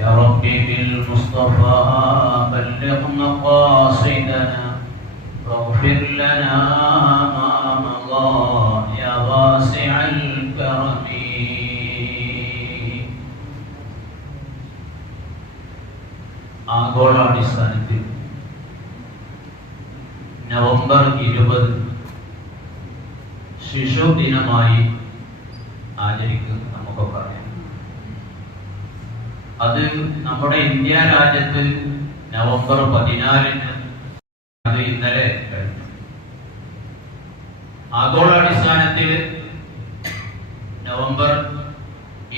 يا ربي بالمصطفى بلغ مقاصدنا واغفر لنا ما مضى يا واسع الكرم ആഗോളാടിസ്ഥാനത്തിൽ November ഇരുപത് ശിശു ദിനമായി ആചരിക്കുന്നു നമുക്കൊക്കെ അറിയാം അത് നമ്മുടെ ഇന്ത്യ രാജ്യത്ത് നവംബർ പതിനാലിന് അത് ഇന്നലെ ആഗോളാടിസ്ഥാനത്തിൽ നവംബർ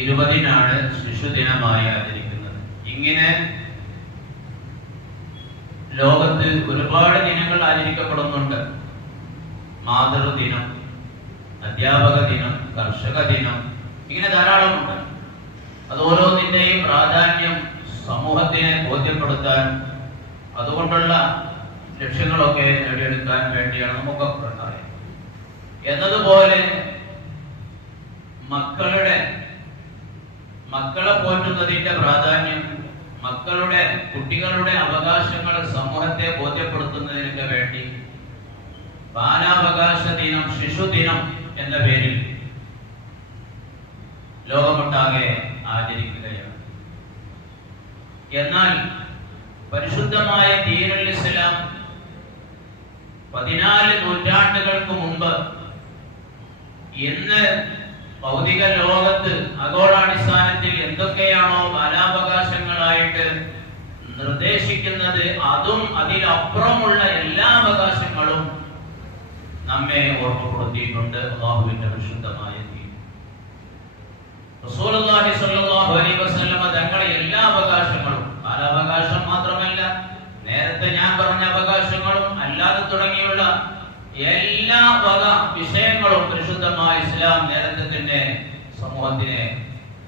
ഇരുപതിനാണ് ശിശുദിനമായി ആചരിക്കുന്നത്. ഇങ്ങനെ ലോകത്ത് ഒരുപാട് ദിനങ്ങൾ ആചരിക്കപ്പെടുന്നുണ്ട്. മാതൃദിനം അധ്യാപക ദിനം കർഷക ദിനം ഇങ്ങനെ ധാരാളമുണ്ട് അത് ഓരോന്നിന്റെയും പ്രാധാന്യം സമൂഹത്തിനെ ബോധ്യപ്പെടുത്താൻ അതുകൊണ്ടുള്ള ലക്ഷ്യങ്ങളൊക്കെ നേടിയെടുക്കാൻ വേണ്ടിയാണ് നമുക്കൊക്കെ അറിയാം എന്നതുപോലെ മക്കളുടെ മക്കളെ പോറ്റുന്നതിന്റെ പ്രാധാന്യം മക്കളുടെ കുട്ടികളുടെ അവകാശങ്ങൾ സമൂഹത്തെ ബോധ്യപ്പെടുത്തുന്നതിനൊക്കെ വേണ്ടി ബാലാവകാശ ദിനം ശിശുദിനം എന്ന പേരിൽ ലോകമൊട്ടാകെ ആചരിക്കുകയാണ്. എന്നാൽ പരിശുദ്ധമായ ദീനുൽ ഇസ്ലാം പതിനാല് നൂറ്റാണ്ടുകൾക്ക് മുമ്പ് ഇന്ന് ഭൗതിക ലോകത്ത് ആഗോളാടിസ്ഥാനത്തിൽ എന്തൊക്കെയാണോ ബാലാവകാശങ്ങളായിട്ട് നിർദ്ദേശിക്കുന്നത് അതും അതിലപ്പുറമുള്ള എല്ലാ അവകാശങ്ങളും നമ്മെ ഓർമ്മപ്പെടുത്തിയിട്ടുണ്ട്. അള്ളാഹുവിന്റെ വിശുദ്ധമായ തങ്ങളെ എല്ലാ അവകാശങ്ങളും എല്ലാ വക വിഷയങ്ങളും പരിശുദ്ധമായ ഇസ്ലാം നേരത്തെ തന്നെ സമൂഹത്തിനെ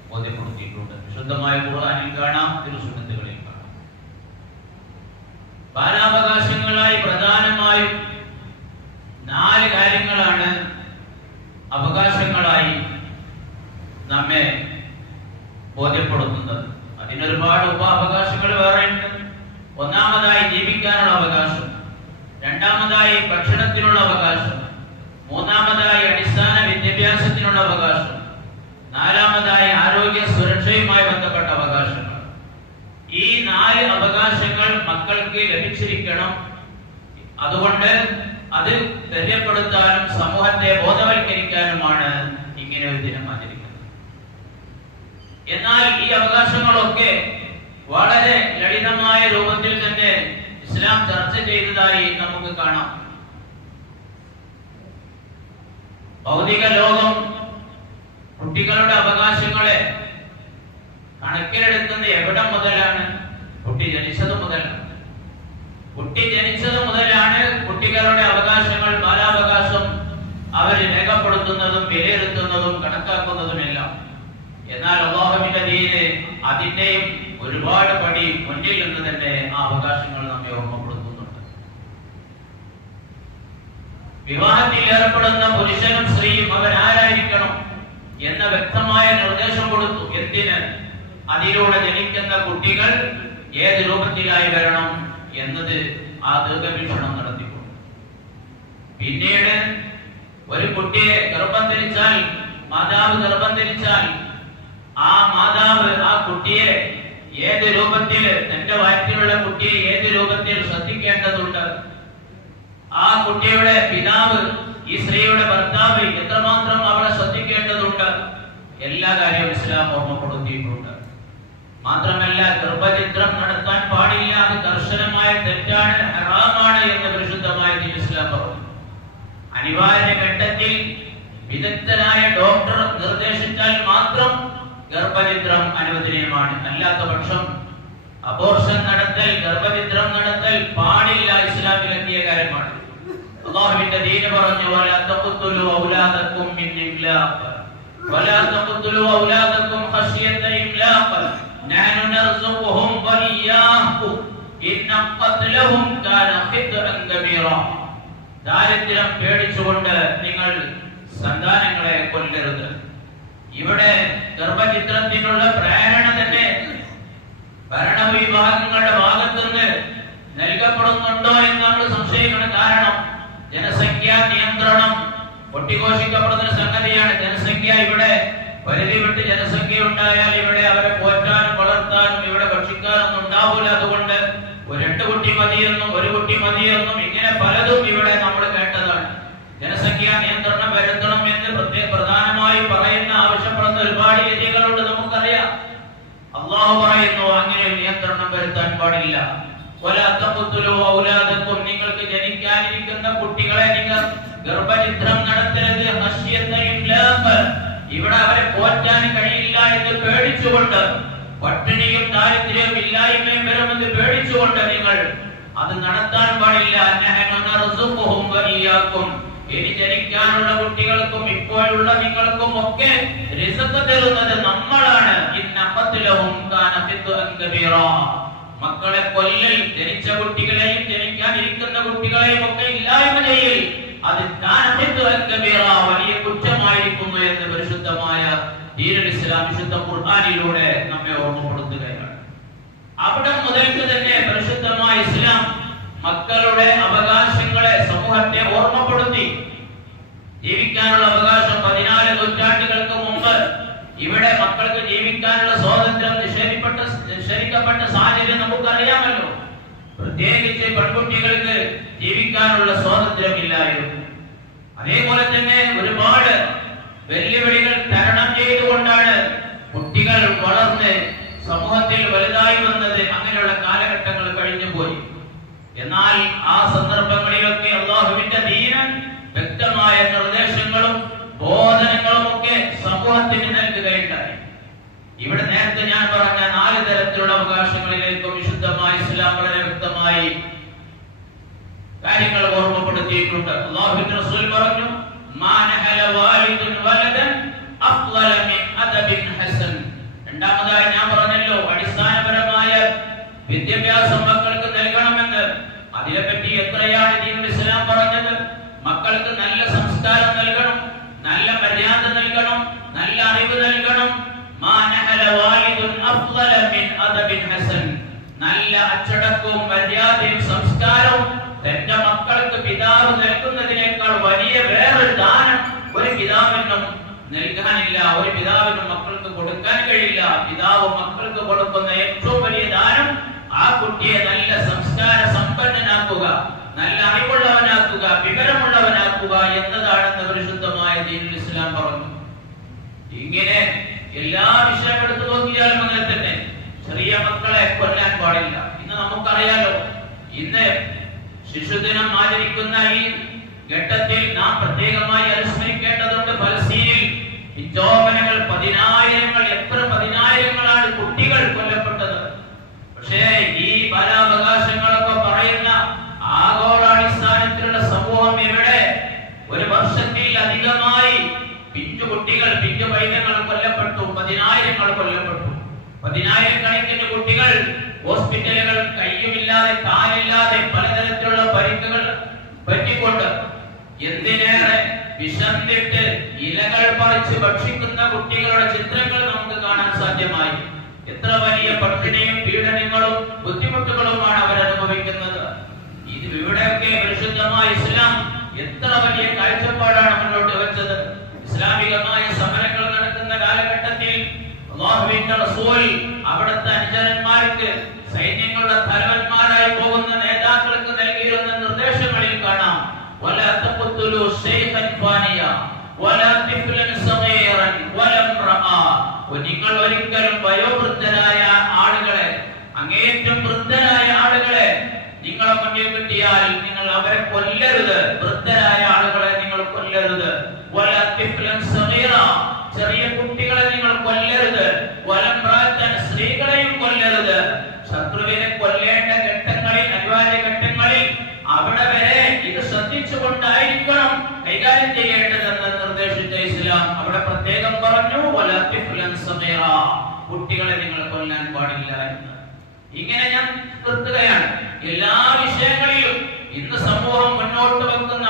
ബോധ്യപ്പെടുത്തിയിട്ടുണ്ട്. വിശുദ്ധമായ കുറാനും കാണാം തിരുസുന്നത്തുകളിൽ കാണാം. ബാലാവകാശങ്ങളായി പ്രധാനമായും നാല് കാര്യങ്ങളാണ് അവകാശങ്ങളായി നമ്മെ ബോധ്യപ്പെടുത്തുന്നത്. അതിനൊരുപാട് ഉപാവകാശങ്ങൾ ഉണ്ട് ഒന്നാമതായി ജീവിക്കാനുള്ള അവകാശം. രണ്ടാമതായി ഭക്ഷണത്തിനുള്ള അവകാശം. മൂന്നാമതായി അടിസ്ഥാന വിദ്യാഭ്യാസത്തിനുള്ള അവകാശം. നാലാമതായി ആരോഗ്യ സുരക്ഷയുമായി ബന്ധപ്പെട്ട അവകാശങ്ങൾ. ഈ നാല് അവകാശങ്ങൾ മക്കൾക്ക് ലഭിച്ചിരിക്കണം. അതുകൊണ്ട് അത് ധൈര്യപ്പെടുത്താനും സമൂഹത്തെ ബോധവൽക്കരിക്കാനുമാണ് ഇങ്ങനെ ഒരു ദിനം ആചരിക്കുന്നത് എന്നാൽ ഈ അവകാശങ്ങളൊക്കെ വളരെ ലളിതമായ രൂപത്തിൽ തന്നെ ഇസ്ലാം ചർച്ച ചെയ്തതായി നമുക്ക് കാണാം. ഭൗതിക ലോകം കുട്ടികളുടെ അവകാശങ്ങളെ കണക്കിലെടുക്കുന്നത് എവിടെ മുതലാണ്? കുട്ടി ജനിച്ചത് മുതലാണ്. കുട്ടി ജനിച്ചത് മുതലാണ് കുട്ടികളുടെ അവകാശങ്ങൾ ബാലാവകാശം അവർ രേഖപ്പെടുത്തുന്നതും വിലയിരുത്തുന്നതും കണക്കാക്കുന്നതുമെല്ലാം. എന്നാൽ അള്ളാഹുവിന്റെ ദീന് അതിന്റെയും ഒരുപാട് പടി മുന്നിൽ നിന്ന് തന്നെ ആ അവകാശങ്ങൾ നമ്മെ ഓർമ്മപ്പെടുത്തുന്നുണ്ട് വിവാഹത്തിൽ ഏർപ്പെടുന്ന പുരുഷനും സ്ത്രീയും അവൻ ആരായിരിക്കണം എന്ന വ്യക്തമായ നിർദ്ദേശം കൊടുത്തു. എന്തിന്? അതിലൂടെ ജനിക്കുന്ന കുട്ടികൾ ഏത് രൂപത്തിലായി വരണം എന്നത് ആ ദീർഘവീക്ഷണം നടത്തിക്കൊണ്ട്. പിന്നീട് ഒരു കുട്ടിയെ ഗർഭം ധരിച്ചാൽ മാതാവ് ഗർഭം ധരിച്ചാൽ ആ മാതാവ് ആ കുട്ടിയെ ഏത് രൂപത്തിൽ തന്റെ വയറ്റിലുള്ള കുട്ടിയെ ഏത് രൂപത്തിൽ ശ്രദ്ധിക്കേണ്ടതുണ്ട്? ആ കുട്ടിയുടെ പിതാവ് ഈ സ്ത്രീയുടെ ഭർത്താവ് എത്രമാത്രം അവളെ ശ്രദ്ധിക്കേണ്ടതുണ്ട്? എല്ലാ കാര്യവും ഇസ്ലാം ഓർമ്മപ്പെടുത്തിയിട്ടുണ്ട്. മാത്രമല്ല ഗർഭചിത്രം നടത്താൻ പാടില്ല അത് കർശനമായ തെറ്റാണ് ഹറാമാണ് എന്ന് പരിശുദ്ധമായ ഇസ്ലാം പറഞ്ഞു. അനിവാര്യ ഘട്ടത്തിൽ വിദഗ്ധനായ ഡോക്ടർ നിർദ്ദേശിച്ചാൽ മാത്രം ഗർഭചിത്രം അനുവദനീയമാണ്. അല്ലാത്ത പക്ഷം അബോർഷൻ നടത്തൽ ഗർഭചിത്രം നടത്തൽ പാടില്ല ഇസ്ലാമിലെത്തിയ കാര്യമാണ്. അള്ളാഹുവിന്റെ ദീന പറഞ്ഞു വലാ തഖ്തുലു ഔലാദക്കും മിൻ ഇംലാഖ് വലാ തഖ്തുലു ഔലാദക്കും ഖശിയത ഇംലാഖ് നഹ്നു നർസുഖുഹും വലിയാഹും. ഇന്ന ഖത്ലഹും കാന ഖിത്അൻ കബീറ ദാരിദ്ര്യം പേടിച്ചുകൊണ്ട് നിങ്ങൾ സന്താനങ്ങളെ കൊല്ലരുത്. ഇവിടെ ഗർഭചിത്രത്തിനുള്ള പ്രേരണ തന്നെ. ഭരണവിഭാഗങ്ങളുടെ ഭാഗത്തുനിന്ന് നൽകപ്പെടുന്നുണ്ടോ എന്ന് നമ്മൾ സംശയിക്കണം കാരണം ജനസംഖ്യാ നിയന്ത്രണം കൊട്ടിഘോഷിക്കപ്പെടുന്ന സംഗതിയാണ്. ജനസംഖ്യ ഇവിടെ പരിധി വിട്ട് ജനസംഖ്യ ഉണ്ടായാൽ ഇവിടെ അവരെ പോറ്റാനും വളർത്താനും ഇവിടെ ഭക്ഷിക്കാനൊന്നും ഉണ്ടാവില്ല അതുകൊണ്ട് രണ്ട് കുട്ടി മതിയെന്നും ഒരു കുട്ടി മതിയെന്നും ഇങ്ങനെ പലതും ഇവിടെ നമ്മൾ കേട്ടതാണ്. ജനസംഖ്യാ നിയന്ത്രണം വരുത്തണം എന്ന് പ്രത്യേക പ്രധാനമായി പറയുന്ന ആവശ്യപ്പെടുന്ന ഒരുപാട് ഏരിയകളുണ്ട് നമുക്കറിയാം. അള്ളാഹു പറയുന്നു അങ്ങനെ നിയന്ത്രണം വരുത്താൻ പാടില്ല. വലാ തഖ്തുലൂ പേടിച്ചുകൊണ്ട് പട്ടിണിയും ദാരിദ്ര്യവും ഇല്ലായ്മയും വരുമെന്ന് പേടിച്ചുകൊണ്ട് നിങ്ങൾ അത് നടത്താൻ പാടില്ല. ഇനി ജനിക്കാനുള്ള കുട്ടികൾക്കും ഇപ്പോഴുള്ള നിങ്ങൾക്കും ഒക്കെ റിസക്ക് തരുന്നത് നമ്മളാണ്. ഫിത്വൻ മക്കളെ കൊല്ലൽ ജനിച്ച കുട്ടികളെയും ജനിക്കാനിരിക്കുന്ന കുട്ടികളെയും ഒക്കെ ഇല്ലായ്മ ചെയ്യൽ അത് വലിയ കുറ്റമായിരിക്കുന്നു എന്ന് പരിശുദ്ധമായ വിശുദ്ധ ഖുർആനിലൂടെ നമ്മെ ഓർമ്മപ്പെടുത്തുകയാണ്. അവിടെ മുതൽക്ക് തന്നെ പരിശുദ്ധമായ ഇസ്ലാം മക്കളുടെ അവകാശങ്ങളെ സമൂഹത്തെ ഓർമ്മപ്പെടുത്തി. ജീവിക്കാനുള്ള അവകാശം പതിനാല് നൂറ്റാണ്ടുകൾക്ക് മുമ്പ് ഇവിടെ മക്കൾക്ക് ജീവിക്കാനുള്ള സ്വാതന്ത്ര്യം നിഷേധിപ്പെട്ട നിഷേധിക്കപ്പെട്ട സാഹചര്യം നമുക്കറിയാമല്ലോ. പ്രത്യേകിച്ച് പെൺകുട്ടികൾക്ക് ജീവിക്കാനുള്ള സ്വാതന്ത്ര്യം ഇല്ലായിരുന്നു അതേപോലെ തന്നെ ഒരുപാട് വെല്ലുവിളികൾ തരണം ചെയ്തുകൊണ്ടാണ് കുട്ടികൾ സമൂഹത്തിൽ വലുതായി വന്നത് അങ്ങനെയുള്ള കാലഘട്ടങ്ങൾ കഴിഞ്ഞു പോയി. എന്നാൽ ആ സന്ദർഭങ്ങളിലൊക്കെ അള്ളാഹുവിന്റെ ദീനൻ വ്യക്തമായ നിർദ്ദേശങ്ങളും ബോധനങ്ങളും ഒക്കെ സമൂഹത്തിന് നൽകുകയുണ്ടായി. ഇവിടെ നേരത്തെ ഞാൻ പറഞ്ഞ നാല് തരത്തിലുള്ള അവകാശങ്ങളിലേക്കും വിശുദ്ധമായി ഇസ്ലാം വളരെ വ്യക്തമായി കാര്യങ്ങൾ ഓർമ്മപ്പെടുത്തിയിട്ടുണ്ട്. അള്ളാഹുബിൻ റസൂൽ പറഞ്ഞു മാ പിതാവിനും നൽകാനില്ല ഒരു പിതാവിന് മക്കൾക്ക് കൊടുക്കാൻ കഴിയില്ല. പിതാവ് മക്കൾക്ക് കൊടുക്കുന്ന ഏറ്റവും വലിയ ദാനം ആ കുട്ടിയെ നല്ല സംസ്കാര സമ്പന്നനാക്കുക നല്ല അറിവുള്ളവനാക്കുക വിവരമുള്ളവനാക്കുക എന്നതാണെന്ന് പരിശുദ്ധമായ ദീനുൽ ഇസ്ലാം പറഞ്ഞു. ഇങ്ങനെ എല്ലാ വിഷയം എടുത്തു നോക്കിയാലും അങ്ങനെ തന്നെ. ചെറിയ മക്കളെ കൊല്ലാൻ പാടില്ല. ഇന്ന് നമുക്കറിയാലോ ഇന്ന് ശിശുദിനം ആചരിക്കുന്ന ഈ ഘട്ടത്തിൽ നാം പ്രത്യേകമായി അനുസ്മരിക്കേണ്ടതുണ്ട് ഫലസ്തീനിൽ വിജ്ഞോപനങ്ങൾ പതിനായിരങ്ങൾ എത്ര പതിനായിരങ്ങളാണ് കുട്ടികൾ കൊല്ലപ്പെട്ടത്. പക്ഷേ ഈ ബാലാവകാശങ്ങളൊക്കെ പറയുന്ന ആഗോളാടിസ്ഥാനത്തിലുള്ള സമൂഹം ഇവിടെ ഒരു വർഷത്തിൽ അധികമായി പിഞ്ചു കുട്ടികൾ പിഞ്ചു പൈതങ്ങൾ കൊല്ലപ്പെട്ടു പതിനായിരങ്ങൾ കൊല്ലപ്പെട്ടു. പതിനായിരക്കണക്കിന് കുട്ടികൾ ഹോസ്പിറ്റലുകൾ കയ്യുമില്ലാതെ കാലില്ലാതെ പലതരത്തിലുള്ള വിശന്നിട്ട് ഇലകൾ പറിച്ച് ഭക്ഷിക്കുന്ന കുട്ടികളുടെ ചിത്രങ്ങൾ നമുക്ക് കാണാൻ സാധ്യമായി. എത്ര വലിയ പട്ടിണിയും പീഡനങ്ങളും ബുദ്ധിമുട്ടുകളുമാണ് അവർ അനുഭവിക്കുന്നത്. ഇവിടെയൊക്കെ പരിശുദ്ധമായ ഇസ്ലാം എത്ര വലിയ കാഴ്ചപ്പാടാണ് മുന്നോട്ട് വെച്ചത്. ഇസ്ലാമികമായ സമരങ്ങൾ നടക്കുന്ന കാലഘട്ടത്തിൽ റസൂൽ അവിടുത്തെ അനുചരന്മാർക്ക് സൈന്യങ്ങളുടെ തലവന്മാരായി പോകുന്ന കൈകാര്യം ചെയ്യേണ്ടതെന്ന് നിർദ്ദേശിച്ച ഇസ്ലാം അവിടെ പ്രത്യേകം പറഞ്ഞു. കുട്ടികളെ നിങ്ങൾ കൊല്ലാൻ പാടില്ല എന്ന് ഇങ്ങനെ ഞാൻ നിർത്തുകയാണ് എല്ലാ വിഷയങ്ങളിലും ഇന്ന് സമൂഹം മുന്നോട്ട് വെക്കുന്ന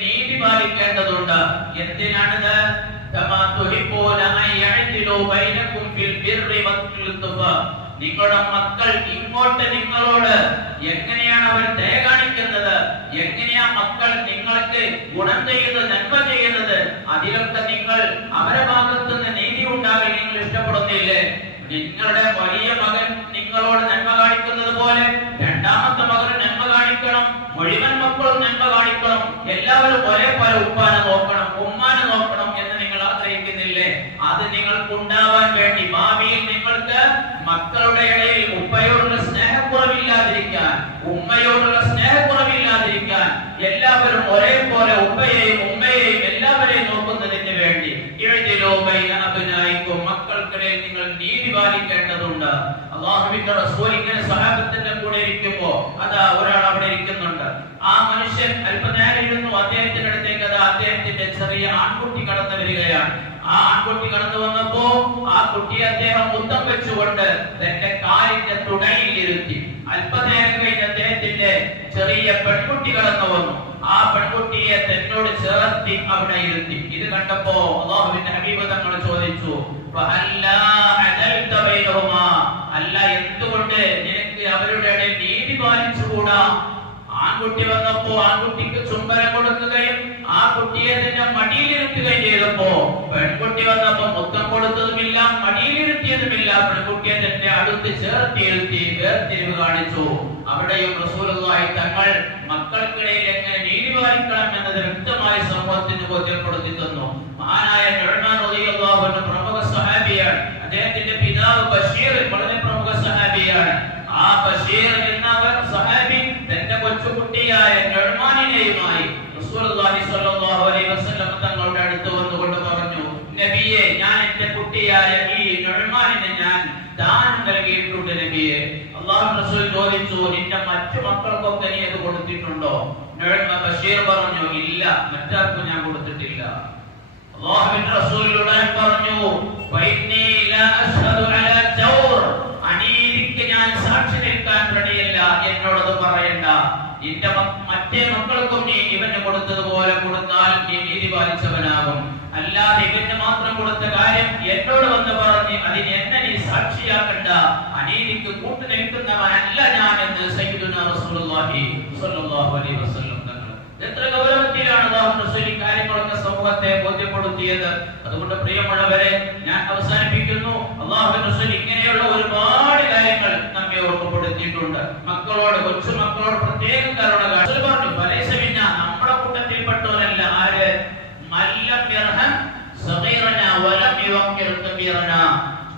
നീതി പാലിക്കേണ്ടതുണ്ട് എന്തിനാണിത് നിങ്ങളുടെ മക്കൾ ഇങ്ങോട്ട് നിങ്ങളോട് എങ്ങനെയാണ് അവർ ദയ കാണിക്കുന്നത് എങ്ങനെയാ മക്കൾ നിങ്ങൾക്ക് ഗുണം ചെയ്യുന്നത് നന്മ ചെയ്യുന്നത്? അതിലൊക്കെ നിങ്ങൾ അവരെ ഭാഗത്ത് നിന്ന് നീതി ഉണ്ടാകാൻ നിങ്ങൾ ഇഷ്ടപ്പെടുന്നില്ലേ? നിങ്ങളുടെ വലിയ മകൻ നിങ്ങളോട് നന്മ കാണിക്കുന്നത് പോലെ രണ്ടാമത്തെ മകൻ നന്മ കാണിക്കണം മുഴുവൻ മക്കളും നന്മ കാണിക്കണം. എല്ലാവരും ഒരേപോലെ ഉപ്പാനെ നോക്കണം ഉമ്മാനെ നോക്കണം എന്ന് നിങ്ങൾ ആഗ്രഹിക്കുന്നില്ലേ? അത് നിങ്ങൾക്ക് ഉണ്ടാവാൻ വേണ്ടി ഭാവിയിൽ നിങ്ങൾക്ക് മക്കളുടെ ഇടയിൽ ഉപ്പയോടുള്ള സ്നേഹക്കുറവില്ലാതിരിക്കാൻ ഉമ്മയോടുള്ള സ്നേഹക്കുറവില്ലാതിരിക്കാൻ എല്ലാവരും ഒരേപോലെ ഉപ്പയെയും ഉമ്മയെയും എല്ലാവരെയും നോക്കുന്നതിന് വേണ്ടി മക്കൾക്കിടയിൽ നിങ്ങൾ നീതി പാലിക്കേണ്ടതുണ്ട്. അള്ളാഹുബിന്റെ സഹാബത്തിന്റെ കൂടെ ഇരിക്കുമ്പോ അതാ ഒരാൾ അവിടെ വരികയാണ് ആ ആൺകുട്ടി കടന്നു വന്നപ്പോ ആ കുട്ടിയെ അദ്ദേഹം മുത്തം വെച്ചുകൊണ്ട് തന്റെ കാലിന്റെ തുടയിൽ ഇരുത്തി അല്പനേരം കഴിഞ്ഞ് അദ്ദേഹത്തിന്റെ ചെറിയ പെൺകുട്ടി കടന്നു വന്നു. ആ പെൺകുട്ടിയെ തന്നോട് ചേർത്തി അവിടെ ഇരുത്തി. ഇത് കണ്ടപ്പോ അള്ളാഹുവിന്റെ ഹബീബ് തങ്ങൾ ചോദിച്ചു? അല്ല എന്തുകൊണ്ട് നിനക്ക് അവരുടെ ഇടയിൽ നീതി പാലിച്ചുകൂടാ? ആൺകുട്ടി വന്നപ്പോ ആൺകുട്ടിക്ക് ചുംബനം കൊടുക്കുകയും ആ കുട്ടിയെ തന്നെ മടിയിലിരുത്തുകയും ചെയ്തപ്പോ പെൺകുട്ടി വന്നപ്പോ മുത്തം കൊടുത്തതുമില്ല മടിയിലിരുത്തിയതുമില്ല. പെൺകുട്ടിയെ തന്നെ അടുത്ത് ചേർത്തിയിരുത്തി വേർതിരിവ് കാണിച്ചു. അവിടെയും റസൂലുള്ളാഹി തങ്ങൾ മക്കൾക്കിടയിൽ എങ്ങനെ നീതി പാലിക്കണം എന്നത് വ്യക്തമായി സമൂഹത്തിന് ബോധ്യപ്പെടുത്തി തന്നു. മഹാനായ പ്രമുഖ സഹാബിയാണ്. അദ്ദേഹത്തിന്റെ പിതാവ് ബഷീർ വളരെ പ്രമുഖ സഹാബിയാണ്. ആ ബഷീർ എന്നവർ സഹാബി അള്ളാഹു റസൂൽ ചോദിച്ചു നിന്റെ മറ്റു മക്കൾക്കൊക്കെ നീ അത് കൊടുത്തിട്ടുണ്ടോ? ബഷീർ പറഞ്ഞു ഇല്ല മറ്റാർക്കും ഞാൻ കൊടുത്തിട്ടില്ല. അല്ലാഹുവിന്റെ റസൂലിലൂടെ പറഞ്ഞു. അനീതിക്ക് ഞാൻ സാക്ഷി നിൽക്കാൻ റെഡിയല്ല. എന്നോടത് പറയണ്ട. നിന്റെ മറ്റേ മക്കൾക്കും നീ ഇവന് കൊടുത്തതുപോലെ കൊടുത്താൽ നീ നീതി പാലിച്ചവനാകും. അല്ലാതെ ഇവന് മാത്രം കൊടുത്ത കാര്യം എന്നോട് വന്ന് പറഞ്ഞ് അതിന് എന്നെ നീ സാക്ഷിയാക്കണ്ട. അനീതിക്ക് കൂട്ടു നിൽക്കുന്നവനല്ല ഞാൻ എന്ന് എത്ര ഗൗരവത്തിലാണ് കാര്യങ്ങളൊക്കെ സമൂഹത്തെ ബോധ്യപ്പെടുത്തിയത്. അതുകൊണ്ട് പ്രിയമുള്ളവരെ ഞാൻ അവസാനിപ്പിക്കുന്നു. അള്ളാഹു ഇങ്ങനെയുള്ള ഒരുപാട് കാര്യങ്ങൾ നമ്മെ ഓർമ്മപ്പെടുത്തിയിട്ടുണ്ട്. മക്കളോട് കൊച്ചു മക്കളോട് പ്രത്യേകം കരുണ കാണിച്ചു. റസൂൽ പറഞ്ഞു "ഫലൈസ മിന്നാ", നമ്മുടെ കൂട്ടത്തിൽപ്പെട്ടവരല്ല ആര് മല്ലം യർഹം സഗീറനാ വലം യുവക്കിർ കബീറനാ.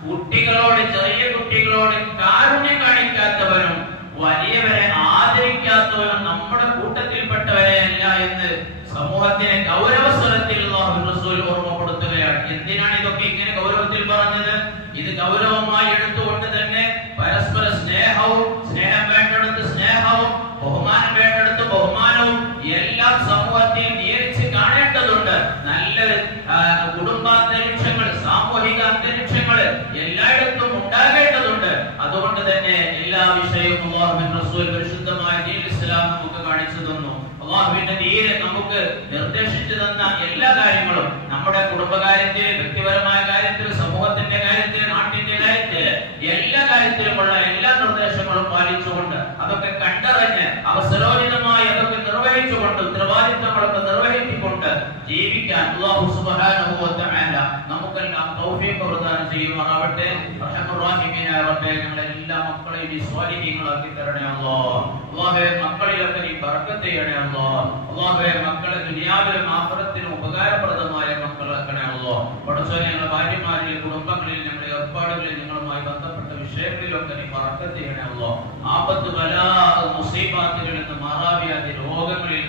കുട്ടികളോട് ചെറിയ കുട്ടികളോട് കാരുണ്യം കാണിക്കാത്തവനും വലിയവരെ ആദരിക്കാത്തവനും നമ്മുടെ കൂട്ടത്തിൽപ്പെട്ടവരെ അല്ല എന്ന് സമൂഹത്തിനെ ഗൗരവസ്വരത്തിൽ അല്ലാഹു റസൂൽ ഓർമ്മപ്പെടുത്തുകയാണ് എന്തിനാണ് ഇതൊക്കെ ഇങ്ങനെ ഗൗരവത്തിൽ പറഞ്ഞത് ഇത് ഗൗരവമായി എടുത്തുകൊണ്ട് തന്നെ പരസ്പര സ്നേഹവും സ്നേഹം വേണ്ടെടുത്ത് സ്നേഹവും ബഹുമാനം വേണ്ടെടുത്ത് ബഹുമാനവും എല്ലാം സമൂഹത്തിൽ നിയമിച്ച് കാണേണ്ടതുണ്ട്. നല്ലൊരു കുടുംബാന്തരീക്ഷങ്ങൾ സാമൂഹിക അന്തരീക്ഷങ്ങൾ എല്ലായിടത്തും ഉണ്ടാകേണ്ടതുണ്ട്. അതുകൊണ്ട് തന്നെ എല്ലാ വിഷയവും റസൂൽ പരിശുദ്ധമായ ദീൻ ഇസ്ലാം നമുക്ക് കാണിച്ചു തന്നു. അള്ളാഹുവിന്റെ ദീന് നമുക്ക് നിർദ്ദേശിച്ചു തന്ന എല്ലാ കാര്യങ്ങളും നമ്മുടെ കുടുംബകാര്യത്തിൽ റഹ്മാനിമീനായ റബ്ബേ ഞങ്ങളെ എല്ലാ മക്കളെയും നീ സ്വാലിഹീങ്ങളാക്കി തരണേ അല്ലാഹ് അല്ലാഹുവേ മക്കളിലൊക്കെ ചെയ്യണേ അല്ലാഹ് അല്ലാഹുവേ മക്കളെ ദുനിയാവിലും ആഖിറത്തിലും ഉപകാരപ്രദമായ മക്കളാക്കണേ അല്ലാഹ് പടച്ചോനെ ഞങ്ങളുടെ ഭാര്യമാരിൽ കുടുംബങ്ങളിൽ ഞങ്ങളുടെ ഏർപ്പാടുകളിൽ ഞങ്ങളുമായി ബന്ധപ്പെട്ട വിഷയങ്ങളിലൊക്കെ നീ ബർക്കത്ത് ചെയ്യണേ അല്ലാഹ് ആപത്ത് ബലാ മുസീബാത്തുകളിൽ നിന്ന് മാറാവ്യാധി രോഗങ്ങളിൽ